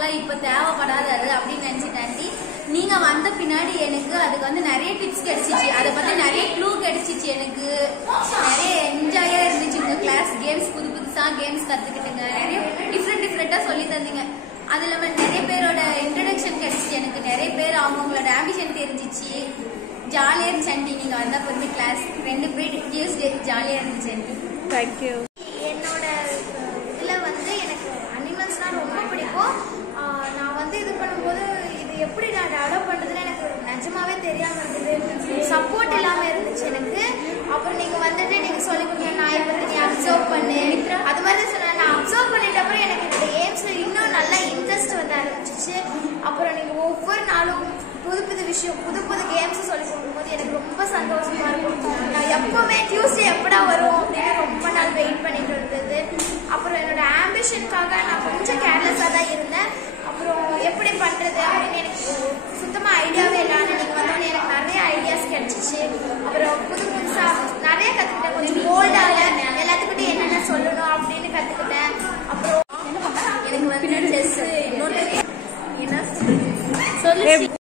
கிளாஸ்க்குலாம் இப்போ தேவைப்படாது அப்படின்னு நினைச்சிட்டாண்டி. நீங்க வந்த பின்னாடி எனக்கு அதுக்கு வந்து நிறைய டிப்ஸ் கிடைச்சிச்சு, அதை பத்தி நிறைய க்ளூ கிடைச்சிச்சு. எனக்கு நிறைய என்ஜாயா இருந்துச்சு உங்க கிளாஸ். கேம்ஸ் புதுசா கேம்ஸ் கத்துக்கிட்டுங்க, நிறைய டிஃப்ரெண்டா சொல்லி தந்தீங்க. அது இல்லாம நிறைய பேரோட இன்ட்ரடக்ஷன் கிடைச்சிச்சு. எனக்கு நிறைய பேர் அவங்களோட ஆம்பிஷன் தெரிஞ்சிச்சு. ஜாலியா இருந்துச்சு. நீங்க வந்த பொறுமை கிளாஸ் 2 பீரியட் டியூஸ்டே ஜாலியா இருந்துச்சு. தேங்க்யூ. என்னோட இதுல வந்து எனக்கு அனிமல்ஸ்லாம் ரொம்ப பிடிக்கும். நான் வந்து இது பண்ணும்போது இது எப்படி நான் டெவலப் பண்றதுன்னு எனக்கு நிஜமாவே தெரியாம இருந்தது. சப்போர்ட் இல்லாம இருந்துச்சு எனக்கு. அப்புறம் நீங்க வந்துட்டு நீங்க சொல்லி கொடுங்க, நாயை பத்தி நீ அப்சர்வ் பண்ணு, அது மாதிரி சொன்ன. நான் அப்சர்வ் பண்ணிட்ட அப்புறம் எனக்கு இந்த கேம்ஸ்ல இன்னும் நல்லா இன்ட்ரெஸ்ட் வந்து ஆரம்பிச்சிச்சு. அப்புறம் நீங்க ஒவ்வொரு நாளும் புது விஷயம் புது கேம்ஸ் சொல்லி கொடுக்கும்போது எனக்கு ரொம்ப சந்தோஷமா இருக்கும். நான் எப்பவுமே டியூஸ்டே எப்படா வரும் அப்படின்னு ரொம்ப நாள் வெயிட் பண்ணிட்டு இருந்தது. அப்புறம் என்னோட ஆம்பிஷனுக்காக நான் கொஞ்சம் கேர்லெஸ்ஸாக தான் இருந்தேன். அப்புறம் எப்படி பண்றது அப்படின்னு எனக்கு சுத்தமா ஐடியாவே இல்லை. ஆனால் நீங்க வந்தோடனே எனக்கு நிறைய ஐடியாஸ் கிடைச்சிச்சு. அப்புறம் புதுசா நிறைய கத்துக்கிட்டேன். கொஞ்சம் போல்டாக எல்லாத்துக்கிட்டையும் என்னென்ன சொல்லணும் அப்படின்னு கத்துக்கிட்டேன். அப்புறம் எனக்கு வந்து செஸ் என்ன சொல்லு